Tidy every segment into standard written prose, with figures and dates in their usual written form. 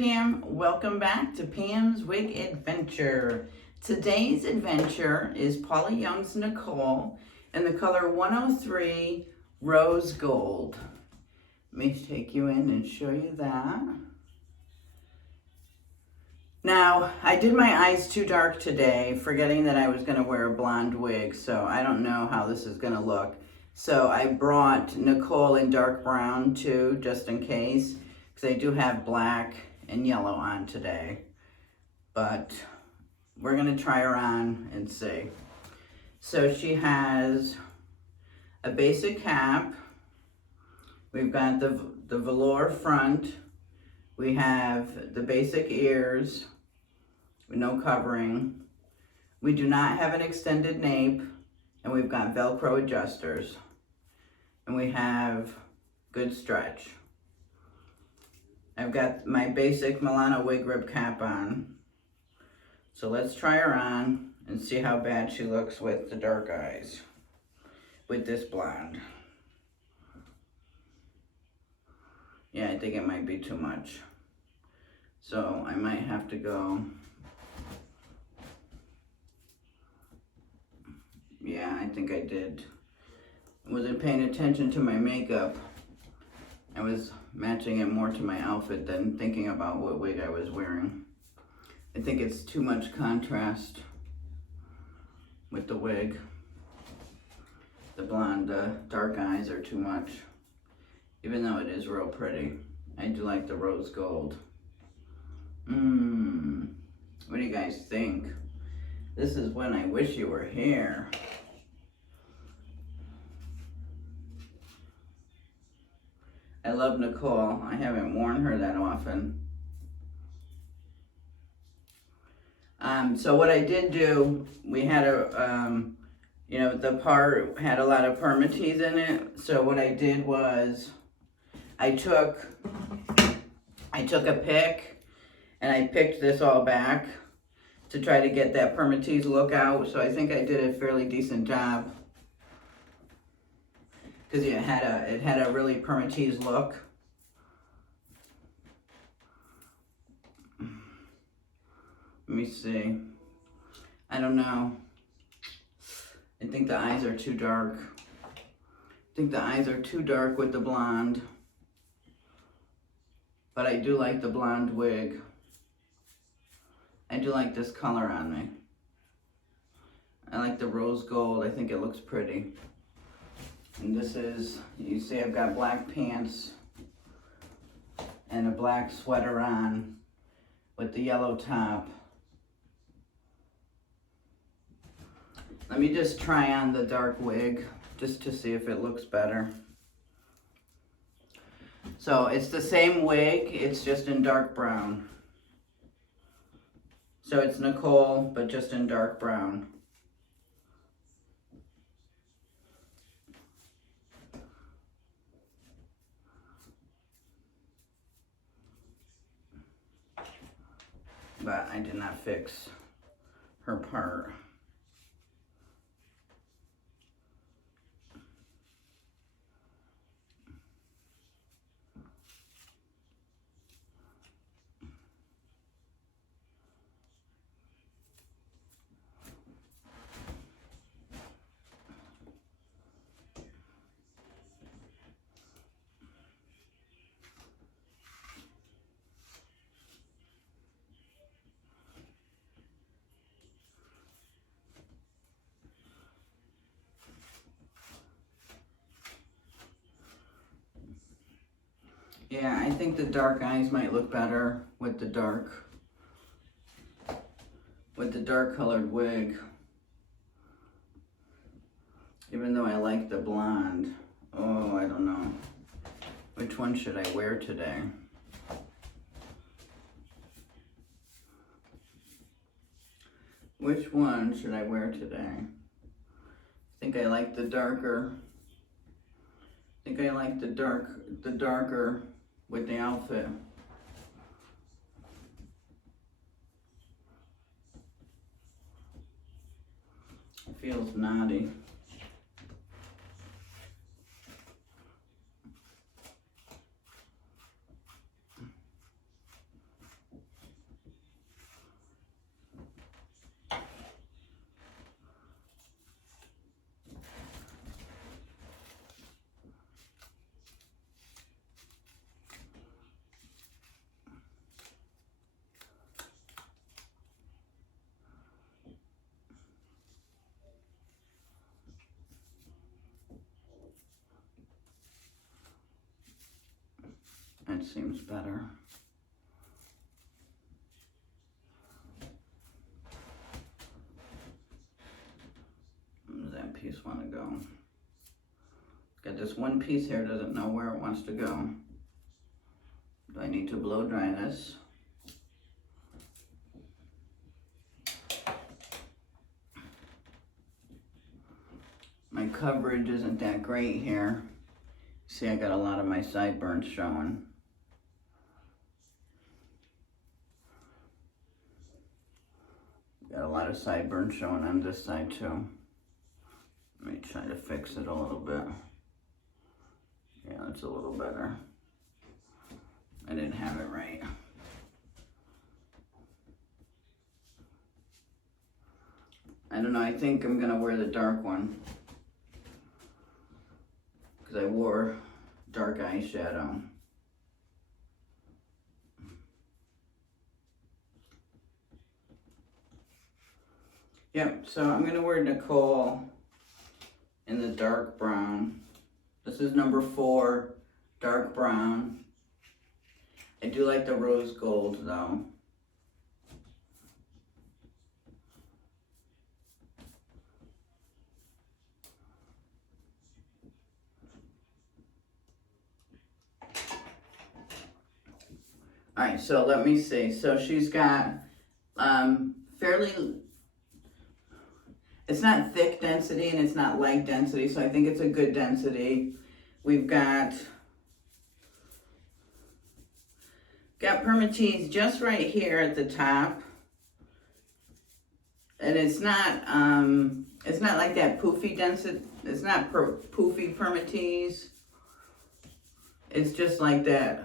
Pam. Welcome back to Pam's Wig Adventure. Today's adventure is Paula Young's Nicole in the color 103 Rose Gold. Let me take you in and show you that. Now, I did my eyes too dark today, forgetting that I was going to wear a blonde wig, so I don't know how this is going to look. So I brought Nicole in dark brown too, just in case, because I do have black and yellow on today. But we're going to try her on and see. So she has a basic cap. We've got the velour front. We have the basic ears with no covering. We do not have an extended nape, and we've got Velcro adjusters. And we have good stretch. I've got my basic Milano wig rib cap on. So let's try her on and see how bad she looks with the dark eyes with this blonde. Yeah, I think it might be too much. So I might have to go. Yeah, I think I did. I wasn't paying attention to my makeup. I was matching it more to my outfit than thinking about what wig I was wearing. I think it's too much contrast with the wig. The blonde, dark eyes are too much. Even though it is real pretty. I do like the rose gold. What do you guys think? This is when I wish you were here. I love Nicole. I haven't worn her that often. So what I did do, we had a, the part had a lot of permatease in it. So what I did was, I took a pick and I picked this all back to try to get that permatease look out. So I think I did a fairly decent job because it had a really permatease look. Let me see. I don't know. I think the eyes are too dark. I think the eyes are too dark with the blonde. But I do like the blonde wig. I do like this color on me. I like the rose gold. I think it looks pretty. And this is, you see I've got black pants and a black sweater on with the yellow top. Let me just try on the dark wig just to see if it looks better. So it's the same wig, it's just in dark brown. So it's Nicole, but just in dark brown. But I did not fix her part. Yeah, I think the dark eyes might look better with the dark colored wig. Even though I like the blonde. Oh, I don't know. Which one should I wear today? Which one should I wear today? I think I like the darker. I think I like the darker with the outfit. It feels naughty. that seems better. Where does that piece want to go? Got this one piece here, doesn't know where it wants to go. Do I need to blow dry this? My coverage isn't that great here. See, I got a lot of my sideburns showing. Got a lot of sideburns showing on this side too. Let me try to fix it a little bit. Yeah, that's a little better. I didn't have it right. I don't know, I think I'm gonna wear the dark one, because I wore dark eyeshadow. Yep, so I'm gonna wear Nicole in the dark brown. This is number 4, dark brown. I do like the rose gold though. All right, so let me see. So she's got fairly, it's not thick density and it's not light density, so I think it's a good density. We've got permatease just right here at the top. And it's not like that poofy density, it's not poofy permatease. It's just like that,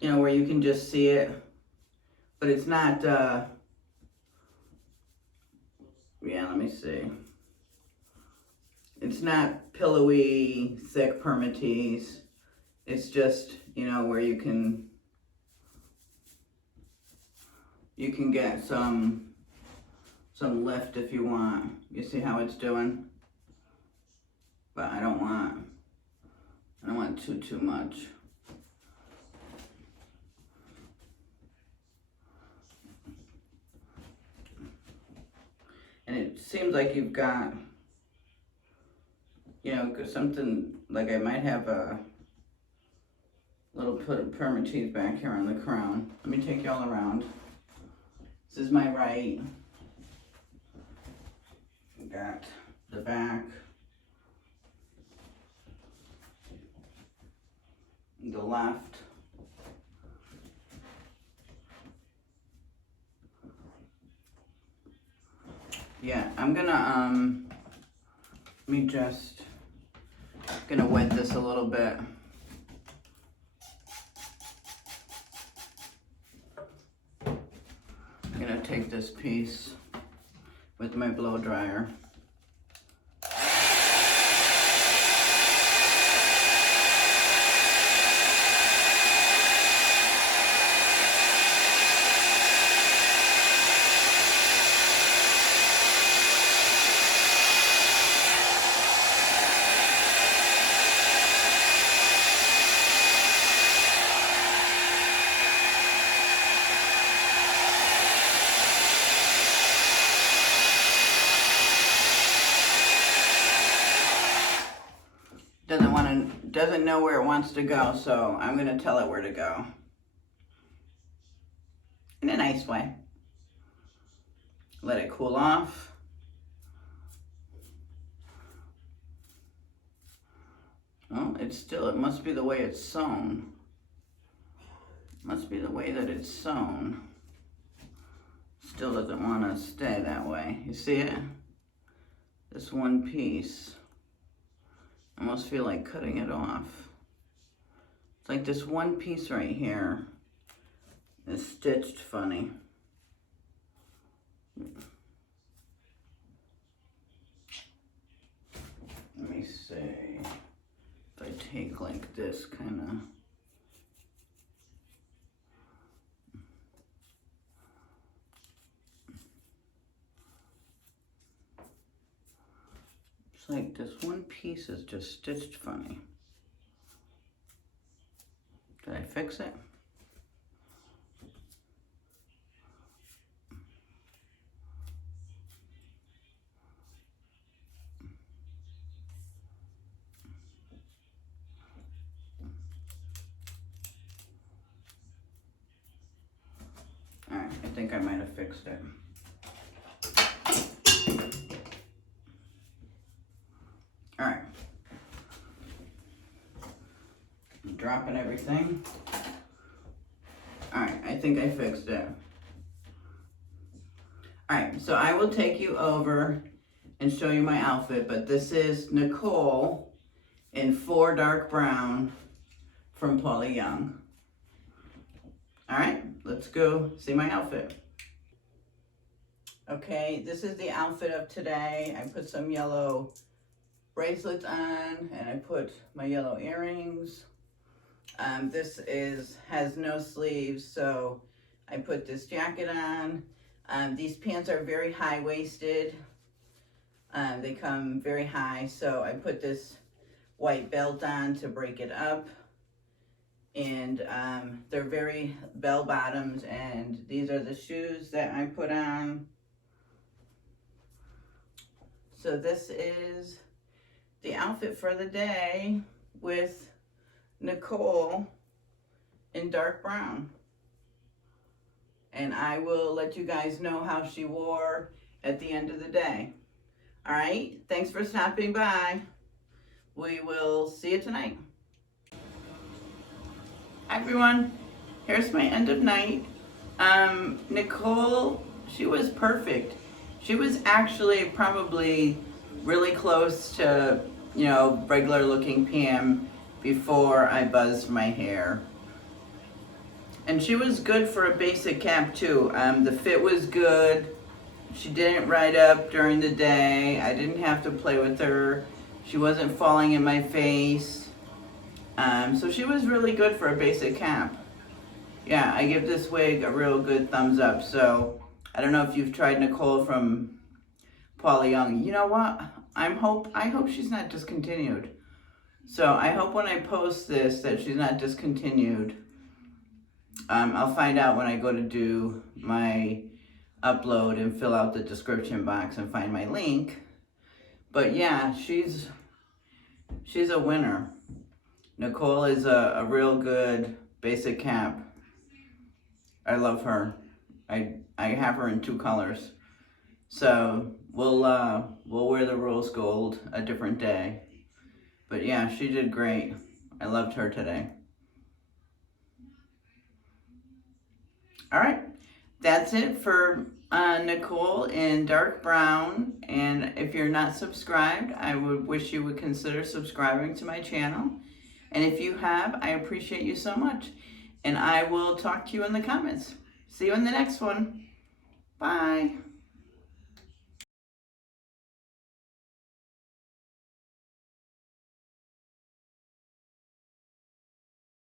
you know, where you can just see it, but it's not, yeah, let me see. It's not pillowy, thick permatease. It's just, you know, where you can get some lift if you want. You see how it's doing? But I don't want too much. And it seems like you've got, you know, something, like I might have a little put of permatease back here on the crown. Let me take y'all around. This is my right. Got the back, the left, yeah, I'm gonna let me just gonna wet this a little bit. I'm gonna take this piece with my blow dryer. Doesn't know where it wants to go, so I'm gonna tell it where to go. In a nice way. Let it cool off. Oh, it must be the way it's sewn. Must be the way that it's sewn. Still doesn't want to stay that way. You see it? This one piece. I almost feel like cutting it off. It's like this one piece right here is stitched funny. Let me see. If I take like this kind of. It's like this one piece is just stitched funny. fix it? All right, I think I might have fixed it. All right. I'm dropping everything. All right, I think I fixed it. All right, so I will take you over and show you my outfit, but this is Nicole in 4 dark brown from Paula Young. All right, let's go see my outfit. Okay, this is the outfit of today. I put some yellow bracelets on and I put my yellow earrings. This has no sleeves, so I put this jacket on. These pants are very high-waisted. They come very high, so I put this white belt on to break it up. And they're very bell bottoms, and these are the shoes that I put on. So this is the outfit for the day with Nicole in dark brown. And I will let you guys know how she wore at the end of the day. All right, thanks for stopping by. We will see you tonight. Hi everyone, here's my end of night. Nicole, she was perfect. She was actually probably really close to, you know, regular looking Pam before I buzzed my hair. And she was good for a basic cap too. The fit was good. She didn't ride up during the day. I didn't have to play with her. She wasn't falling in my face. So she was really good for a basic cap. Yeah, I give this wig a real good thumbs up. So I don't know if you've tried Nicole from Paula Young. You know what? I hope she's not discontinued. So I hope when I post this that she's not discontinued. I'll find out when I go to do my upload and fill out the description box and find my link. But yeah, she's a winner. Nicole is a real good basic cap. I love her. I have her in 2 colors. So we'll wear the rose gold a different day. But yeah, she did great. I loved her today. All right, that's it for Nicole in dark brown. And if you're not subscribed, I would wish you would consider subscribing to my channel. And if you have, I appreciate you so much. And I will talk to you in the comments. See you in the next one. Bye.